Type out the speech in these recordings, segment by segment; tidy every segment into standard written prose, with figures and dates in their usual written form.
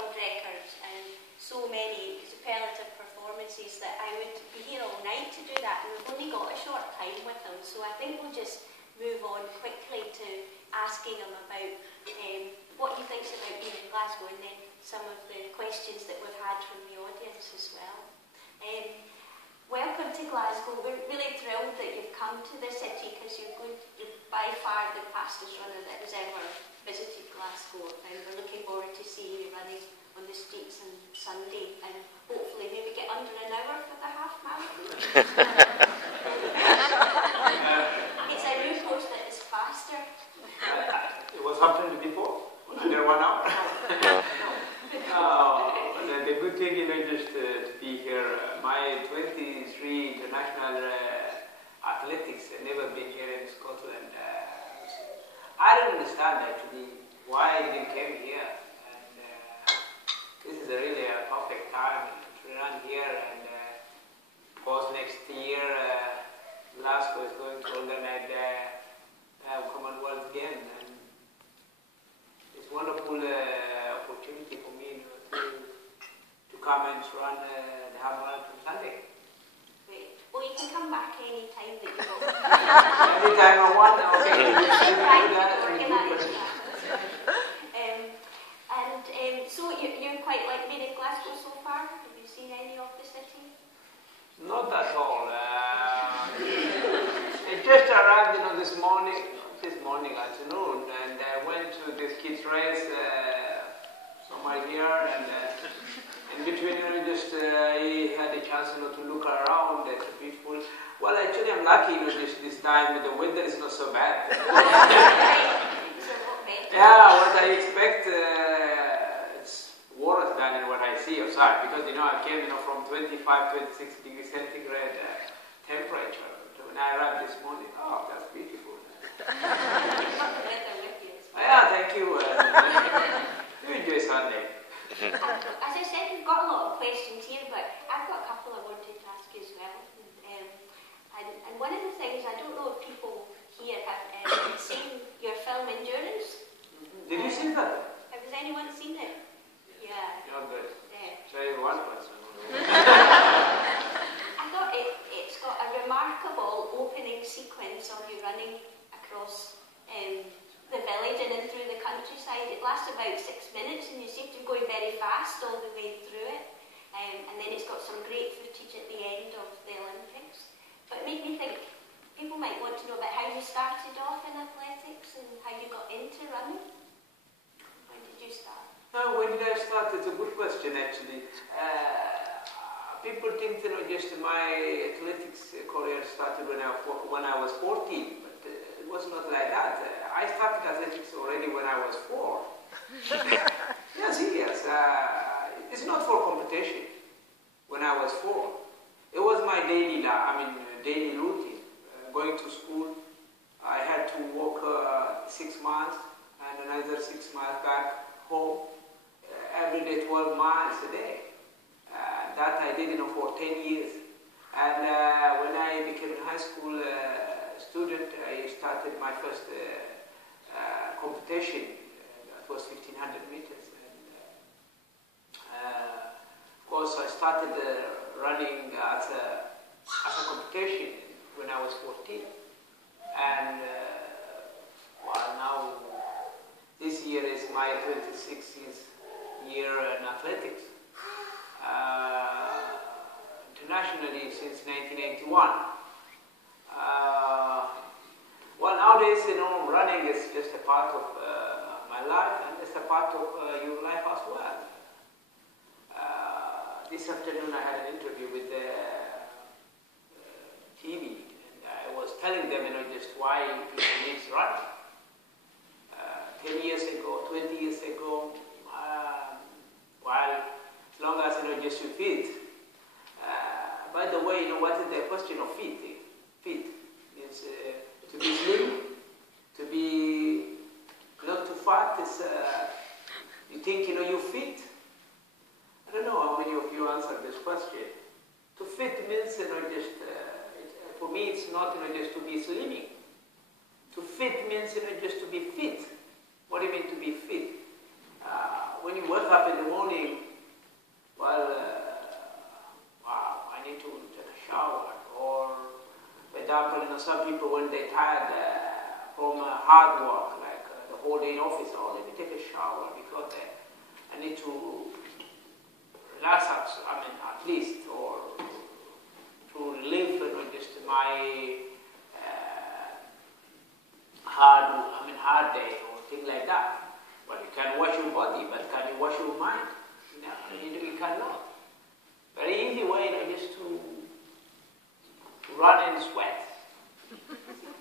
world records and so many superlative performances that I would be here all night to do that, and we've only got a short time with him, so I think we'll just move on quickly to asking him about what he thinks about being in Glasgow, and then some of the questions that we've had from the audience as well. Welcome to Glasgow. We're really thrilled that you've come to the city because you're by far the fastest runner that has ever visited Glasgow, and we're looking forward to seeing you running on the streets on Sunday and hopefully maybe get under an hour for the half marathon. It's a new course that is faster. It was happening before? Under 1 hour? The good thing, just to be here. My 23 international athletics have never been here in Scotland. I don't understand actually why I didn't come here. And this is really a perfect time to run here. And of course, next year Glasgow is going to organize Commonwealth Games. And it's a wonderful opportunity for me to come and run the half marathon Sunday. Great. Well, you can come back any time that you want. Anytime I want. Okay. So you're quite like me in Glasgow so far? Have you seen any of the city? Not at all. I just arrived, this morning afternoon, and I went to this kids' race somewhere here, and in between, I had a chance, to look around. It's beautiful. Well, actually, I'm lucky, this time the weather is not so bad. Yeah, what I expect, it's worse than what I see outside, because I came, from 25, 26 degrees centigrade temperature. But when I arrived this morning, oh, that's beautiful. Yeah, thank you. You enjoy Sunday. As I said, we've got a lot of questions here, but I've got a couple I wanted to ask you as well. And one of the things, I don't know if people here have seen your film Endurance. Did you see that? Has anyone seen it? Yeah. Oh, good. Yeah. Try one person. I thought it's got a remarkable opening sequence of you running across the village and then through the countryside. It lasts about 6 minutes and you seem to be going very fast all the way through it. And then it's got some great footage at the end of the Olympics. But it made me think, people might want to know about how you started off in athletics and how you got into running. When did you start? When did I start? It's a good question, actually. People think, just my athletics career started when I was 14, but it was not like that. I started athletics already when I was 4. Yeah, serious. It's not for competition. When I was 4, it was my daily routine. Going to school, I had to walk 6 miles and another 6 miles back home. Every day, 12 miles a day. That I did, for 10 years. And when I became a high school student, I started my first competition. That was 1500 meters. And, of course, I started running as a competition when I was 14. And now this year is my 26th year in athletics. Internationally since 1981. Well, nowadays, running is just a part of my life, and it's a part of your life as well. This afternoon I had an interview with the TV, and I was telling them, just why people need running. 10 years ago, 20 years ago, while as long as just you fit. By the way, what is the question of fit? Fit means to be slim, to be not too fat. It's, you think you fit. I don't know how many of you answered this question. To fit means just for me it's not just to be slimming. To fit means just to be fit. What do you mean to be fit? When you wake up in the morning when they're tired from hard work, like the whole day in office, or let me take a shower because I need to relax, at least, or to relieve, just my hard day or thing like that. Well, you can wash your body, but can you wash your mind? No, you cannot. Very easy way, just to run and sweat.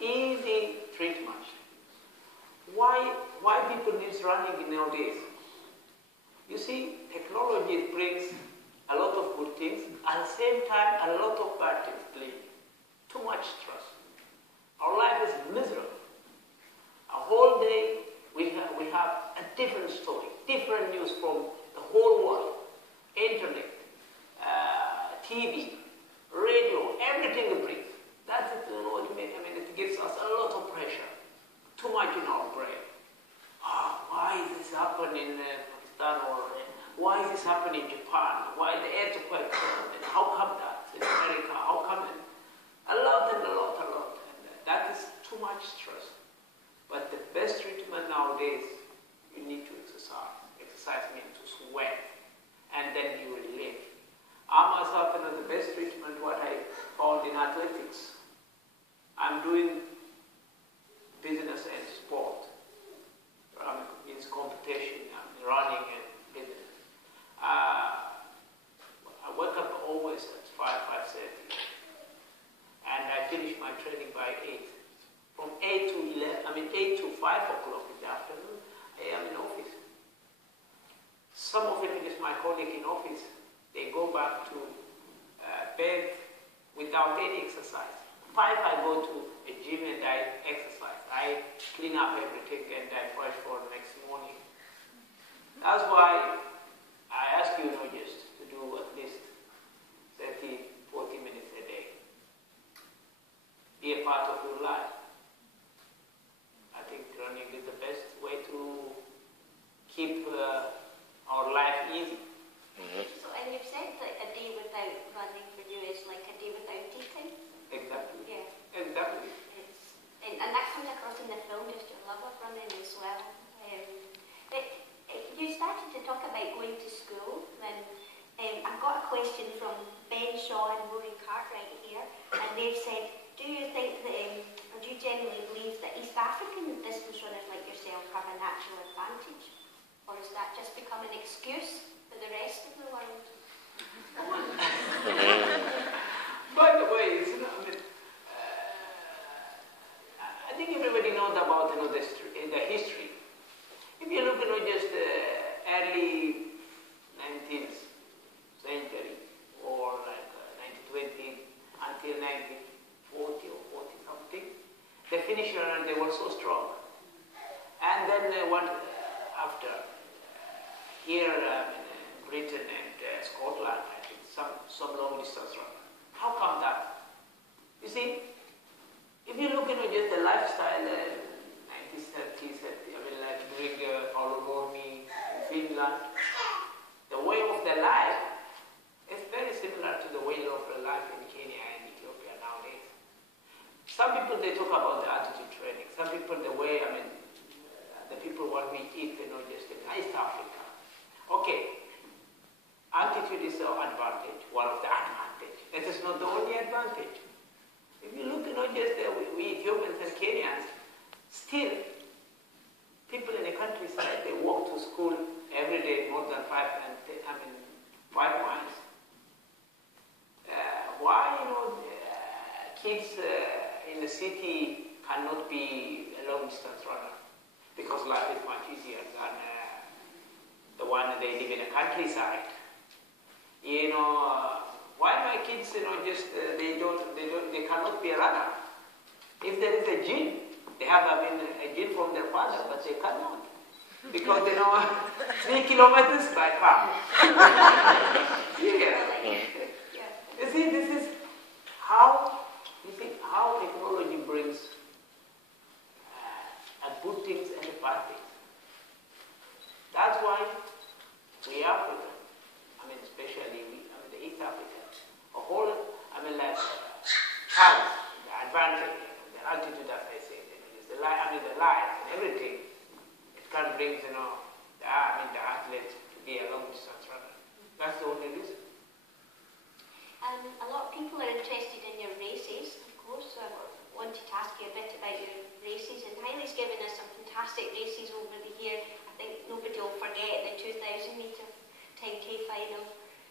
Easy treatment. Why people need running nowadays? You see, technology brings a lot of good things, at the same time, a lot of bad things, believe me. Too much stress. Our life is miserable. A whole day, we have a different story, different news from the whole world. Internet, TV, radio, everything it brings. That's it, it gives us a lot of pressure. Too much in our brain. Why is this happening in Pakistan, or why is this happening in Japan? Why the earthquake? How come that? In America, how come it? A lot. And that is too much stress. But the best treatment nowadays, you need to exercise. Exercise means to sweat, and then you will live. I myself, the best treatment what I found in athletics. I'm doing business and sport. Means competition, running and business. I wake up always at 5:30, and I finish my training by 8. From 8 to 5 o'clock in the afternoon, I am in office. Some of it is my colleague in office. They go back to bed without any exercise. 5, I go to a gym and I exercise. I clean up everything and I fresh for the next morning. That's why I ask you, just to do at least 30, 40 minutes a day. Be a part of your life. I think running is the best way to keep our life easy. So, and you've said that a day without running for you is like a day without eating? Exactly. Yeah. Exactly. And that comes across in the film, just your love of running as well. But you started to talk about going to school, and I've got a question from Ben Shaw and Maureen Cartwright here, and they've said, do you think that, or do you generally believe that East African distance runners like yourself have a natural advantage? Or is that just become an excuse for the rest of the world? By the way, I think everybody knows about the history. If you look at just the early 19th century, or like 1920 until 1940 or 40 something, the Finnish runners, they were so strong. And then after here in Britain and Scotland, I think some long distance runner. How come that? You see, if you look at just the lifestyle, 1930s, like during Paolo Bormi in Finland, the way of the life is very similar to the way of the life in Kenya and Ethiopia nowadays. Some people, they talk about the attitude training. Some people, the way, the people what we eat, just in East Africa. Okay, altitude is an advantage, one of the advantage. It is not the only advantage. If you look, just we Ethiopians and Kenyans, still, people in the countryside, they walk to school every day more than 5 miles. Why, kids in the city cannot be a long distance runner? Because life is much easier than the one they live in the countryside. Why my kids, they cannot be a runner? If there is a gene, they have a gene from their father, but they cannot. Because 3 kilometers by car. Yeah. You see, this is how technology brings good things and bad things. That's why we Africans, especially the East Africans, chance, the advantage, the altitude son brings, the athletes to be a long distance runner. That's the only reason. A lot of people are interested in your races, of course, so I wanted to ask you a bit about your races. And Haile's given us some fantastic races over the year. I think nobody will forget the 2,000 metre 10k final.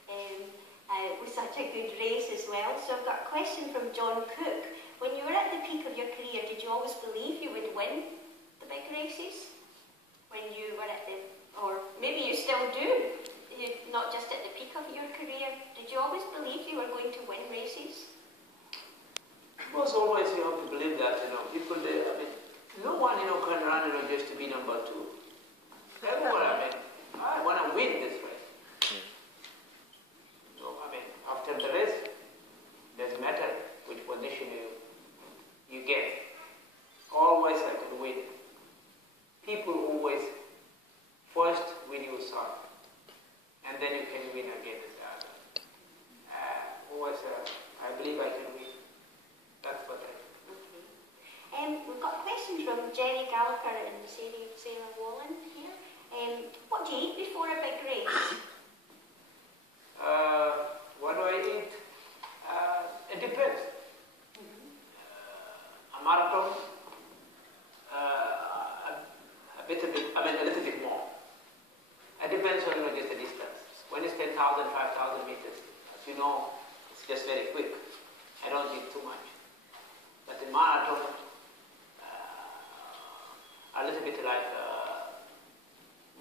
It was such a good race as well. So I've got a question from John Cook. When you were at the peak of your career, did you always believe you would win the big races? When you were at the, or maybe you still do, not just at the peak of your career, did you always believe you were going to win races? Of course, always you have to believe that, people, no one, can run, just to be number two. Everyone, I want to win this race. So, after the race, doesn't matter which position you get. Always I can win. People always first win you some, and then you can win again. Always, I believe I can win. That's what I do. Okay. We've got a question from Jerry Gallagher and Sarah Wallen here. What do you eat before a big race? What do I eat? It depends. A marathon, a little bit more. It depends on just the distance. When it's 10,000, 5,000 meters, as you know, it's just very quick. I don't eat too much. But in marathon, a little bit like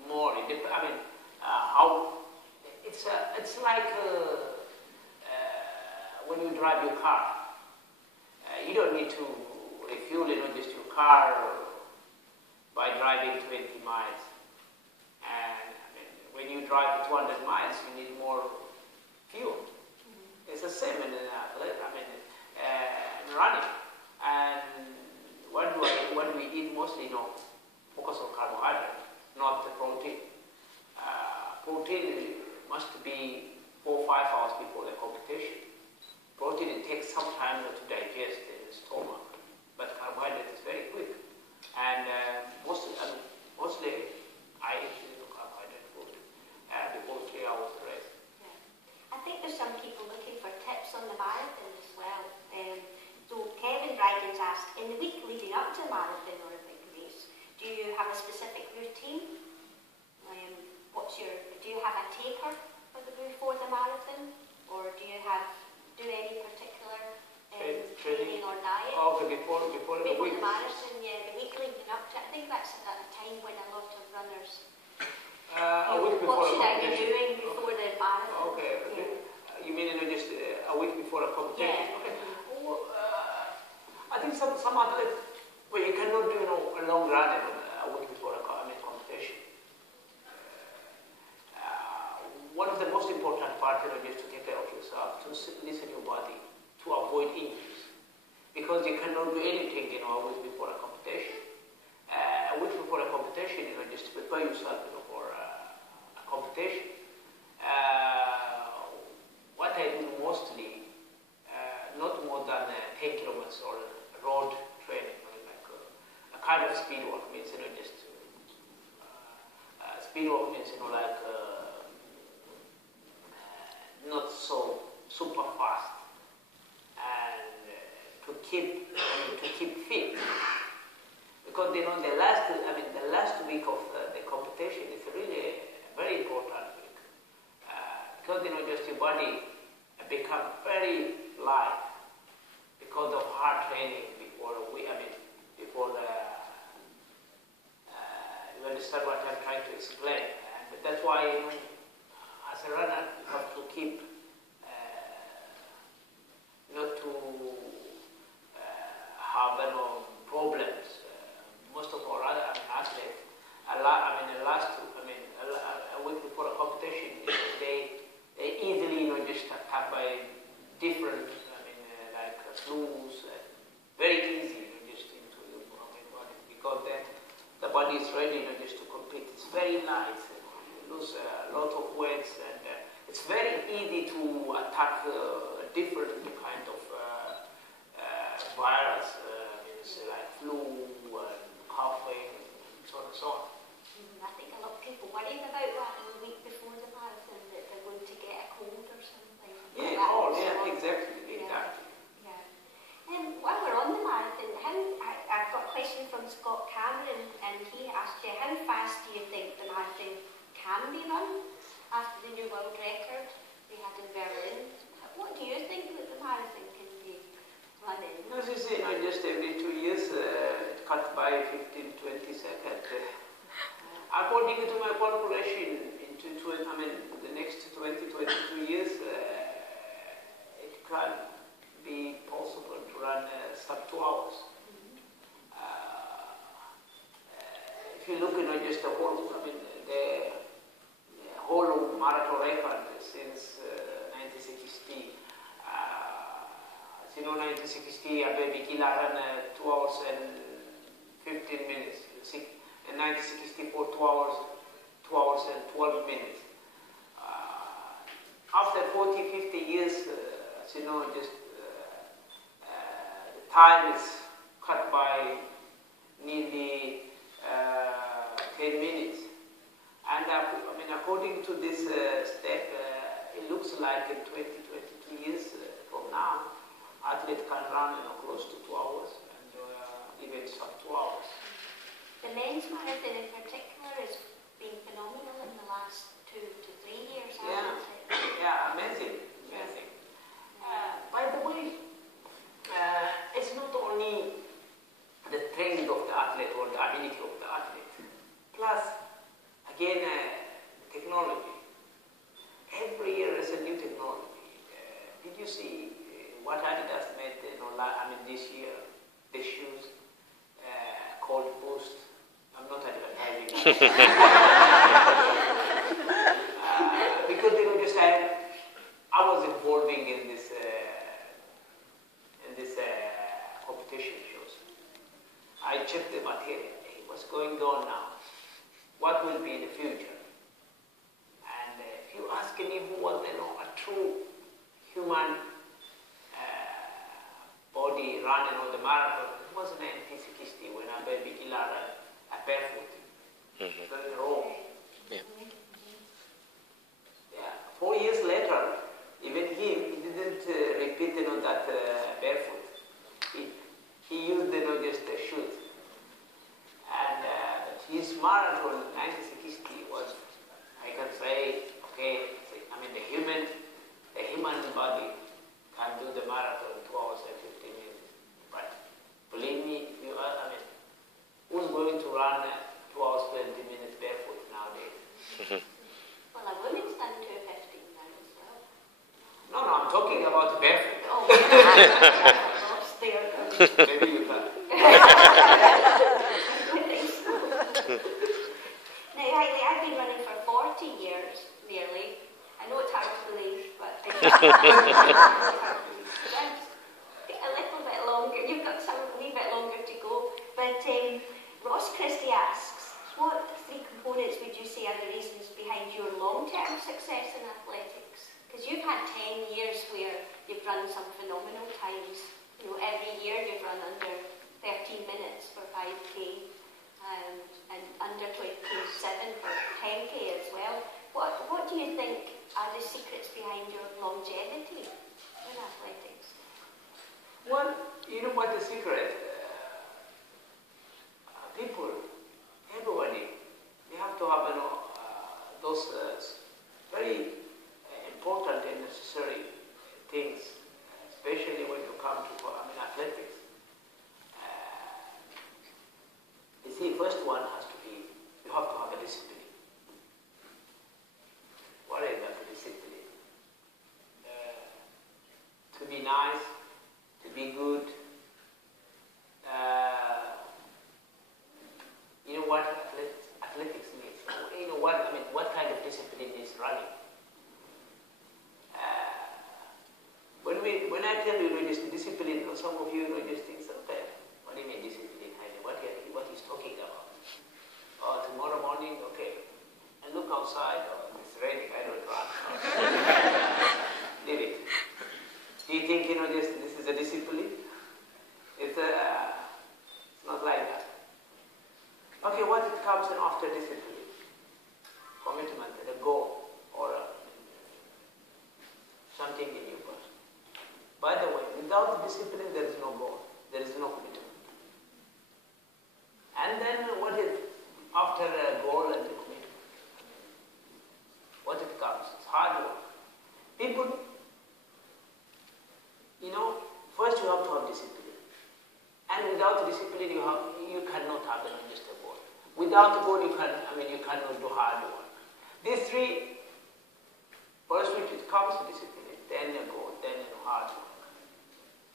more. How it's like when you drive your car. You don't need to refuel, just your car by driving 20 miles. And when you drive 200 miles, you need more fuel. It's the same in running. And what do we eat mostly? Focus on carbohydrate, not the protein. Protein must be 4 or 5 hours before the competition. Protein, it takes some time to digest in the stomach, but carbohydrate is very quick. And mostly I eat carbohydrate food before 3 hours of rest. Yeah. I think there's some people looking for tips on the marathon as well. So Kevin Bryden's asked, in the week leading up to a marathon or a big race, do you have a specific routine? Do you have a taper before the marathon, or do you do any particular training or diet? Before the marathon, yeah, the week leading up to it. I think that's at a time when a lot of runners. A week before what should I be doing before the marathon? Okay. Yeah. You mean just a week before a competition? Yeah. Okay. I think some athletes, you cannot do a long run a week before a competition. One of the most important parts is to take care of yourself, to listen to your body, to avoid injuries. Because you cannot do anything, a week before a competition. A week before a competition, just to prepare yourself, for a competition. What I do mostly, not more than 10 kilometers or road training, like a kind of speed walk means, speed walk means, not so super fast, and to keep fit, because the last week of the competition is really a very important week, because just your body become very light because of hard training before you understand what I'm trying to explain, and that's why as a runner, you have to keep not to have problems. Most of our other athletes, a week before a competition, they easily just attacked by different, like flus, very easy just into the body, because then the body is ready just to compete. It's very nice. Lose a lot of weight, and it's very easy to attack different kind of virus, like flu and coughing, and so on and so on. worried about that in the week before the marathon, that they're going to get a cold or something? Yeah, cold, yeah, exactly. Yeah. While we're on the marathon, I've got a question from Scott Cameron, and he asked you, how fast do you think the marathon can be run after the new world record we had in Berlin? What do you think that the marathon can be run in? As you say, just every 2 years, cut by 15-20 seconds. According to my calculation, the next 20-22 years, it can be possible to run sub 2 hours. If you look at just the whole, the whole marathon record since 1960. As you know, 1960, Baby Kila ran 2 hours and 15 minutes. In 1964, 2 hours and 12 minutes. After 40-50 years, as you know, just the time is cut by nearly 10 minutes. And according to this step, it looks like in 20-22 years from now, athletes can run close to 2 hours and even sub 2 hours. The men's marathon in particular has been phenomenal in the last 2 to 3 years, hasn't it? Yeah, amazing. By the way, it's not only the training of the athlete or the ability of the athlete. Plus, again, technology. Every year is a new technology. Did you see what Adidas made this year? The shoes called Boost. I'm not advertising. Because I was involving in this competition shows. I checked the material. Hey, what's going on now? What will be in the future? And if you ask me who was a true human body running on the marathon, it was 1960 when I Baby Kila ran barefoot. Very wrong. Yeah. 4 years later, even he didn't repeat that barefoot. He used just the shoes. And his marathon in 1960 was, I can say, okay, the human body can do the marathon 2 hours and 15 minutes. But believe me, who's going to run 2 hours 20 minutes barefoot nowadays? Well, a woman's done 2:15 now as well. No, I'm talking about barefoot. Oh, lost there. Maybe you can. Now, Haile, I've been running for 40 years, nearly. I know it's hard to believe, but a little bit longer. You've got a wee bit longer to go. But Ross Christie asks, what 3 components would you say are the reasons behind your long-term success in athletics? Because you've had 10 years where you've run some phenomenal times. Every year you've run under 13 minutes for 5K and under 27 for 10K as well. What do you think are the secrets behind your longevity in athletics? Well, you know what the secret? People, everybody, they have to have those very important and necessary things, especially when you come to athletics. You see, first one has to be, you have to have a discipline. What is that discipline? To be nice, to be good. You know what athletics needs? You know what kind of discipline is running? When I tell you, just discipline, some of you just think, okay, what do you mean discipline? What he's talking about? Oh, tomorrow morning, okay. And look outside, oh, it's raining, I don't run. Leave it. Do you think, this is a discipline? It's not like that. Okay, what comes in after discipline? commitment and a goal or something in your person. By the way, without discipline, there is no goal. There is no commitment. And then what is after a goal and a commitment? What it comes? It's hard work. People, first you have to have discipline. And without discipline, you cannot have just a goal. Without a goal, you cannot do hard work. These three, first which it comes discipline, then a goal, then hard work.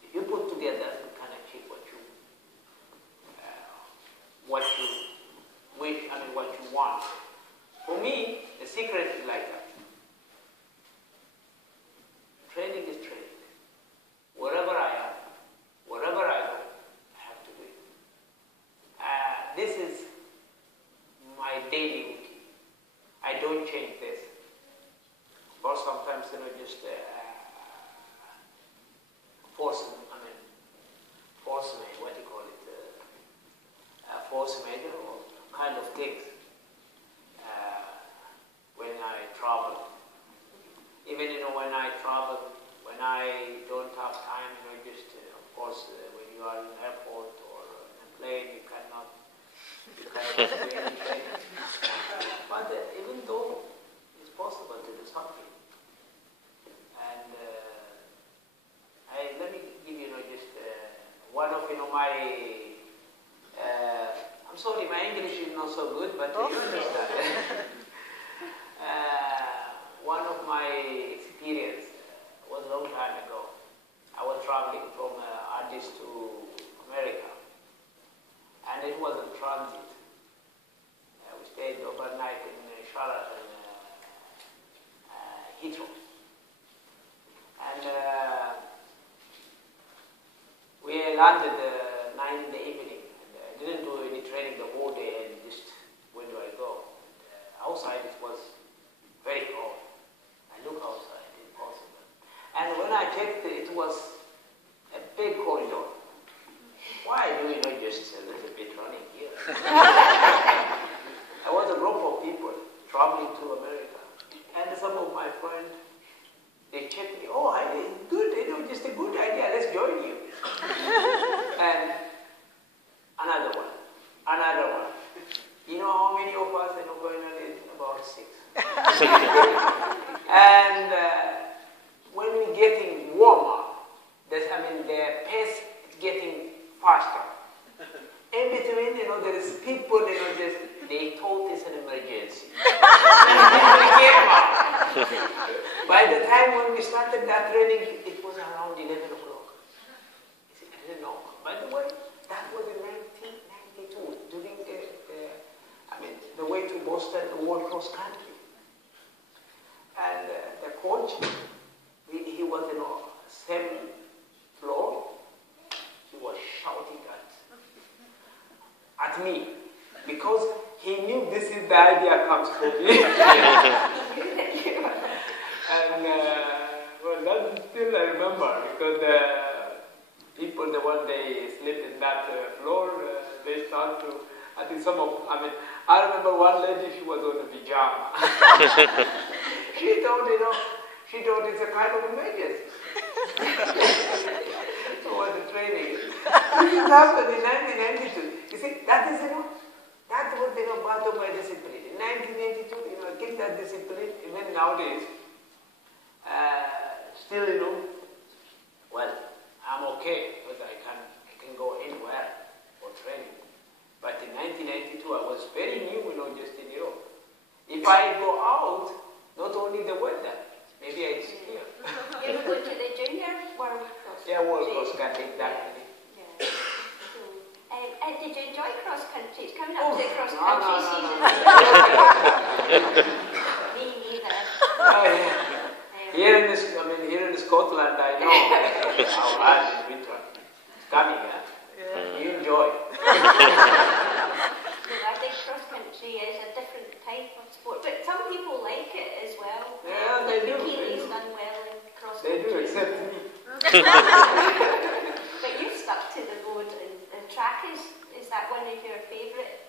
If you put together, you can achieve what you wish, what you want. For me, the secret is like that. Training is training. Wherever I am, wherever I go, I have to do it. This is my daily routine. I don't change this. Of course, sometimes just force major or kind of things when I travel. Even when I travel, when I don't have time, of course, when you are in an airport or in a plane, you cannot do anything. But even though it's possible to do something, and let me give you just one of my. I'm sorry, my English is not so good, but you understand. One of my experience was a long time ago. I was traveling from Addis to America, and it was a transit. We stayed overnight in Charlotte and Heathrow. And we landed 9 in the evening. Didn't do any training the whole day and just where do I go? Outside it was very cold. I look outside, impossible. And when I checked it was a big corridor. Why do you just a little bit running here? I was a group of people traveling to America. And some of my friends, they checked me, oh, good, just a good idea, let's join you. And another one. You know how many of us are going on it? About 6. And when we're getting warmer, the pace is getting faster. In between, there is people, they thought it's an emergency. By the time when we started that training, it was around 11 o'clock. I didn't know. By the way, that was in 1992, during the way to Boston, the World Cross Country. And the coach, he was in the same floor. He was shouting at me because he knew this is the idea comes from me. And that still I remember because the people, the one they sleep in that floor, they start to. I think I remember one lady, she was on a pajama. she thought it's a kind of emergency. So was the training. This happened in 1992. You see, that is, that was, part of my discipline. In 1982, I keep that discipline, even nowadays. Still, well, I'm okay because I can go anywhere for training. But in 1992, I was very new, just in Europe. If I go out, not only the weather, maybe I disappear. You go to the junior World Cross Country? Yeah, World Cross Country, exactly. Yeah. Did you enjoy cross country? It's coming up to cross country season. Me neither. Oh, yeah. Here in Scotland, I know how hard it's winter. It's coming, huh? Yeah. You enjoy. I think cross country is a different type of sport, but some people like it as well. Yeah, they do. Bikinis done well in cross country. They do, except me. But you stuck to the road, and track is that one of your favourite?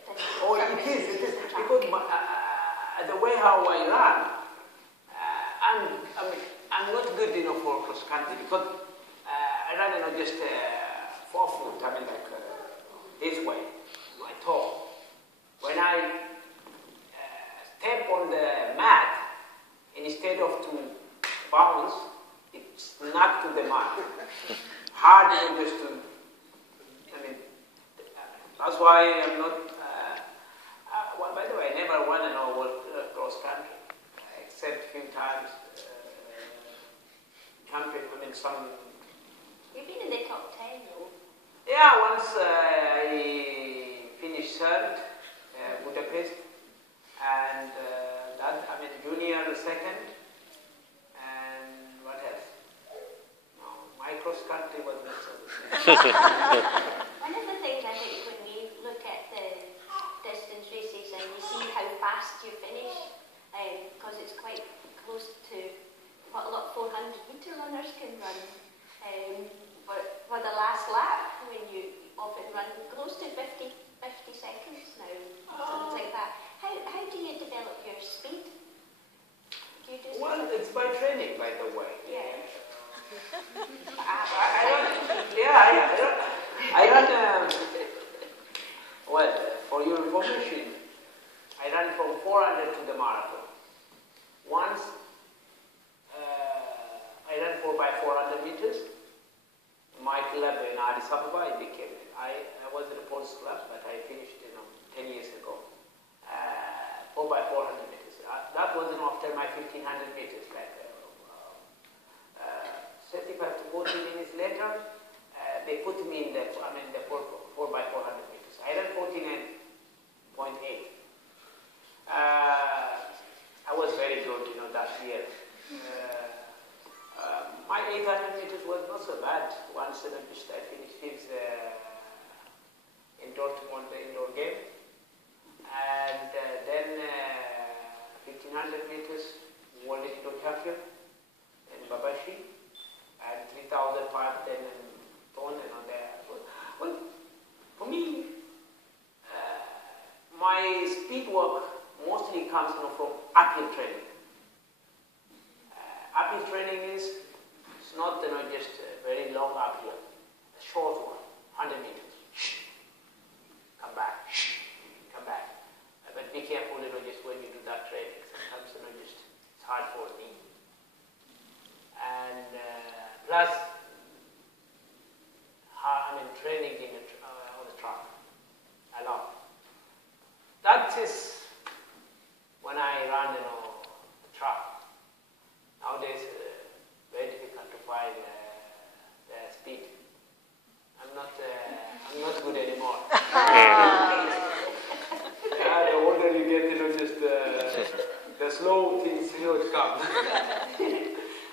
Oh, it is. Because the way how I run, I'm not good, for cross country because I run, just 4 foot. I mean, like this way, my toe. When I step on the mat, instead of to bounce, it's not to the mat. Hard, just to. That's why I'm not. Well, by the way, I never won an world cross country, except a few times. Champion. Some. You've been in the top 10, though. Yeah, once I finished third, Budapest, and junior second, and what else? No, my cross country was not so good. One of the things I think when we look at the distance races and you see how fast you finish, because it's quite close to what a lot of 400-metre runners can run. But for the last lap, when you often run close to 50 seconds now, something like that. How do you develop your speed? Do you do well, it's by training, by the way. Yeah. I run. Well, for your information, I ran from 400 to the marathon. Once I ran 4x400 meters. My club in Addis Ababa, I was in a sports club, but I finished 10 years ago. 4x400 meters. That was after my 1500 meters, like 35 to 40 minutes later, they put me in the 4x400 meters. I ran 49.8. I was very good, that year. My 800 meters was not so bad. Once I finished fifth in Dortmund, the indoor game. And then 1500 meters, world indoor champion in Babashi. And 3005 then in Ton and on there. Well, for me, my speed work mostly comes from uphill training. Uphill training is not just a very long uphill, a short one, 100 meters. Come back, come back. But be careful, just when you do that training. Sometimes, it's hard for me. And plus, training on the track. I love. That is when I run, the track. Nowadays, very difficult to find the speed. I'm not good anymore. The older you get, just the slow things, come.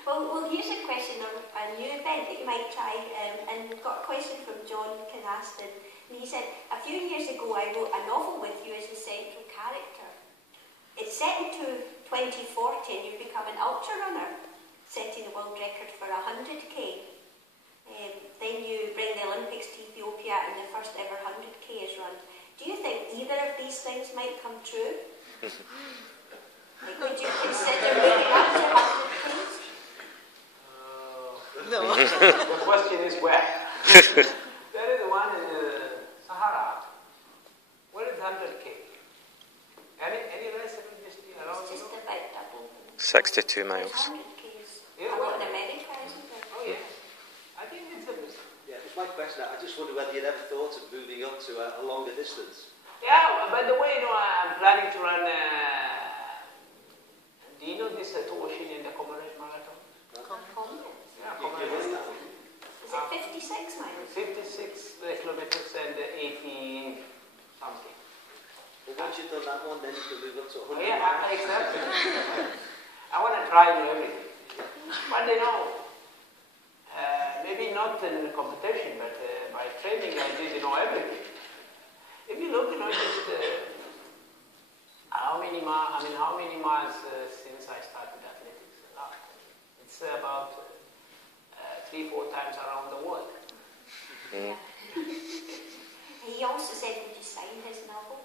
Well, here's a question on a new event that you might try, and got a question from John Canaston. And he said, a few years ago I wrote a novel with you as the central character. It's set into 2040 and you've become an ultra runner, setting the world record for 100k. Then you bring the Olympics to Ethiopia and the first ever 100k is run. Do you think either of these things might come true? Would you consider moving up to 100k? No. The question is where? There is one in Sahara. Where is 100k? Any rest just around? It's just about double. 62 miles. 100k is a lot in America, isn't it? Oh yeah. I think it's a bit. Yeah, it's my question. I just wonder whether you'd ever thought of moving up to a longer distance. Yeah, by the way, I'm planning to run. Do you know this Ocean in the Commonwealth Marathon? Commonwealth? Yeah, Commonwealth. Is it 56 miles? 56 kilometers and 80 something. Well, once you've done that one, then you can move up to 100 yeah, miles. exactly. I want to try everything. But maybe not in the competition, but by training I did everything. If you look, just how many miles since I started athletics? It's about 3-4 times around the world. Yeah. He also said, would you sign his novel?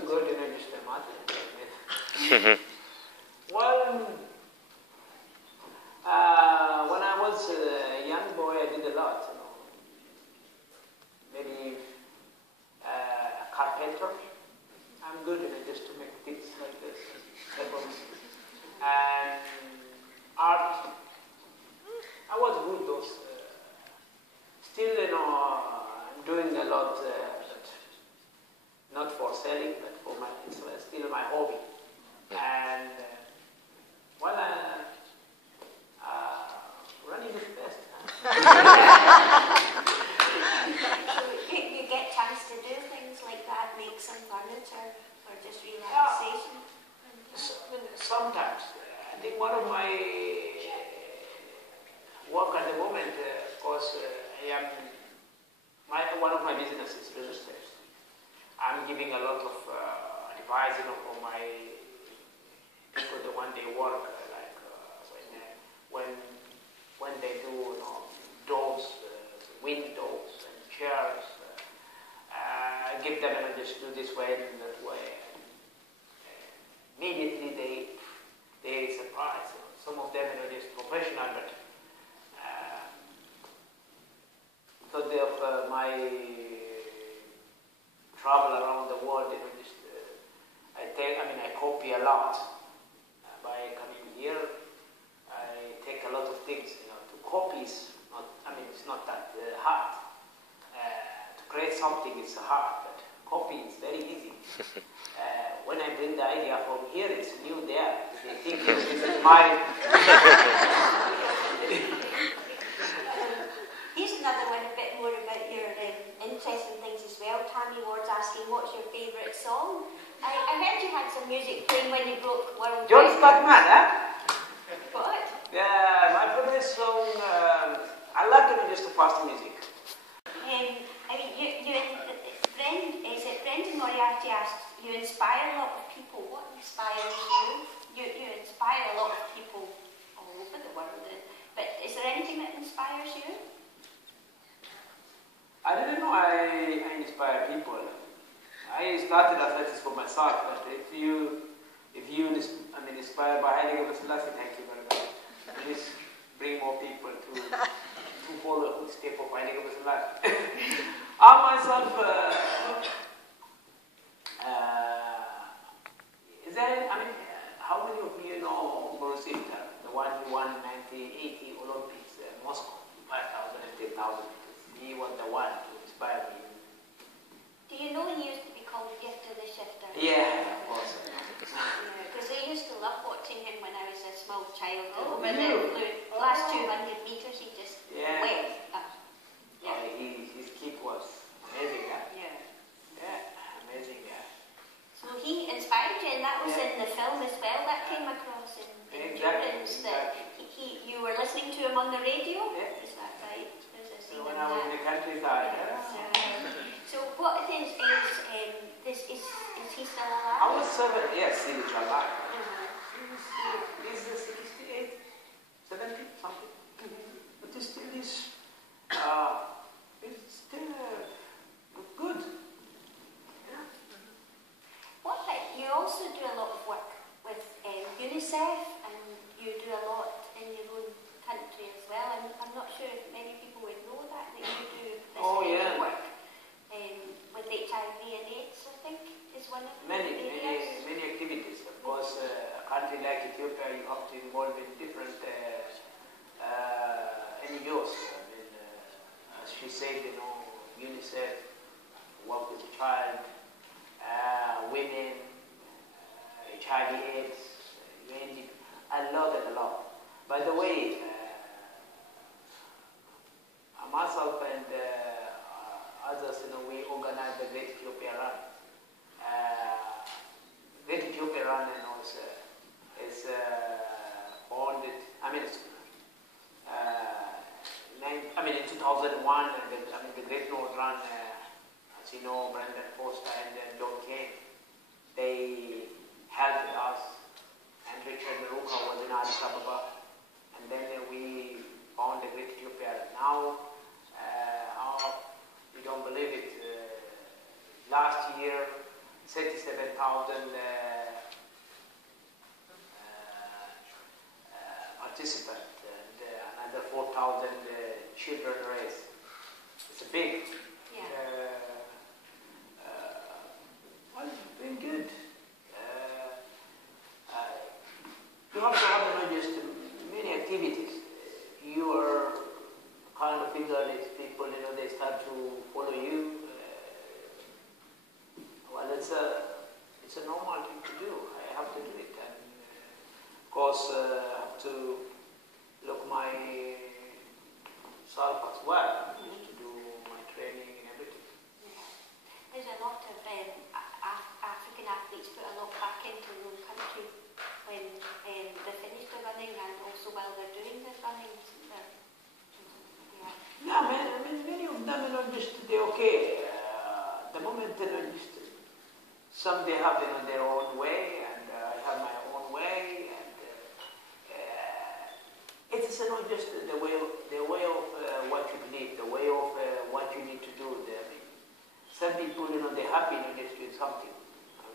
so good, just a matter. Well, when I was a young boy, I did a lot, Maybe a carpenter. I'm good just to make things like this. And art. I was good those. Still, I'm doing a lot, but not for selling, but for it's still my hobby. And running is best. You get a chance to do things like that, make some furniture, or just relaxation? Sometimes. I think one of my work at the moment, of course, one of my businesses is real estate. I'm giving a lot of advice, for my people, the one they work, like when they do, doors, windows and chairs. I give them, just do this way and that way. Immediately they surprise. Some of them, just professional, but because of my travel around the world, I copy a lot. By coming here, I take a lot of things, to copy is not, it's not that hard. To create something is hard, but copy is very easy. When I bring the idea from here, it's new there. They think this is mine. Here's another one, a bit more about your interesting things as well. Tammy Ward's asking, what's your favourite song? I heard you had some music playing when you broke world record. Don't start mad, huh? What? Yeah, my favorite song, I like just the fast music. Brendan Moriarty asked, you inspire a lot of people. What inspires you? You inspire a lot of people all over the world. But is there anything that inspires you? I didn't know I inspire people. I started athletics for myself, but if you inspired by Haile Gebrselassie, thank you very much. Please bring more people to follow the step of Haile Gebrselassie. I myself, how many of you know Mariott, the one who won 1980 Olympics in Moscow, 5,000 and 10,000 meters? He was the one to inspire me. Do you know he used to be called Gift of the Shifter? Yeah, of course. Because I used to love watching him when I was a small child. Oh, Over the last 200 meters, he just went up. Yeah. His kick was amazing, huh? Yeah. Yeah, amazing, yeah. So he inspired you, and that was in the film as well. That came across in Endurance. That you were listening to him on the radio. Yeah. Is that right? There's a scene When in I was in the countryside. So what it is he still alive? I was 7, yes, he was alive. He's 68, 70, something. But he still is, it's still good. Yeah. You also do a lot of work with UNICEF, and you do a lot in your own country as well. I'm not sure if many people would know that you do this work with HIV and AIDS, I think, is one of the areas. Many activities. Of course, a country like Ethiopia, you have to involve in different NGOs. As she said, UNICEF, work with child, women, HIV, AIDS, a lot. By the way, myself and others, we organize the Great Ethiopia Run. Great Ethiopia Run, is founded. In 2001, and the Great North Run. As you know, Brendan Foster and John Kane, they helped us, and Richard Maruka was in Addis Ababa, and then we found the Great Ethiopia. Now, you don't believe it, last year, 37,000 participants and another 4,000 children raised. It's a big. Yeah. Well, it's been good. You have to have just many activities. You are kind of figure these people, they start to follow you. Well, it's a normal thing to do. I have to do it, and of course, I have to look myself as well, just to do my training and everything. Yeah. There's a lot of African athletes put a lot back into their own country when they finish the running and also while they're doing the running. Yeah, many of them, they're okay. The moment, some they have their own way, and I have my own way, and it's not just the way of what you believe, the way of what you need to do. Some people, they're happy, just doing something.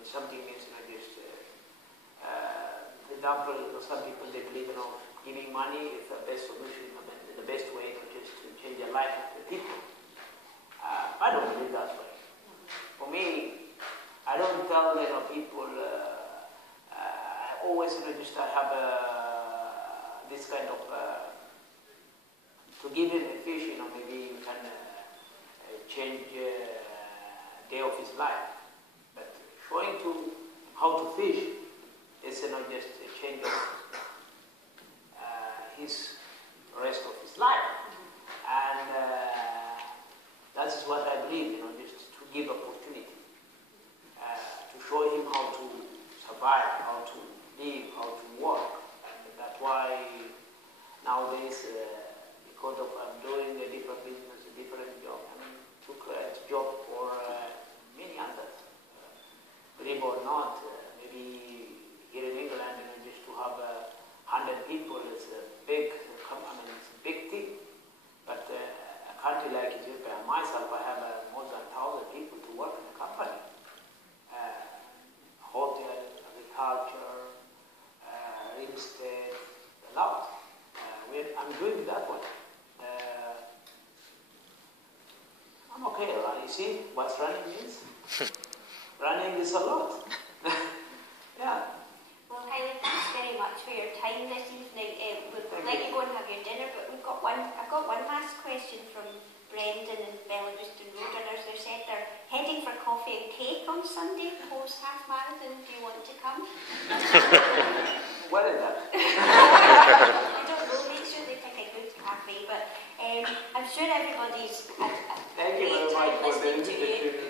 Something means, for example, some people, they believe, giving money is the best solution, the best way just to change the life of the people. I don't believe that way. For me, I don't tell people. I always just have this kind of to give him a fish. Maybe you can change day of his life. But showing to how to fish is not just a change of his rest of his life. And that is what I believe, just to give opportunity, to show him how to survive, how to live, how to work. And that's why nowadays, because of I'm doing a different business, a different job, took a job for many others. Believe or not, maybe here in England, just to have 100 people, it's a big, it's a big thing. But a country like Ethiopia, myself, I have more than 1,000 people to work in the company. Hotel, agriculture, real estate, a lot. I'm doing that one. I'm okay, you see what running means? Running is a lot. Yeah. Well, Haile, thanks very much for your time this evening. We'll let you go and have your dinner, but I've got one last question from Brendan and Belaruston Roadrunners. They said they're heading for coffee and cake on Sunday, post half marathon. Do you want to come? What is that? I don't know. Make sure they pick a good cafe, but I'm sure everybody's had a Thank you great very time much for the listening to you.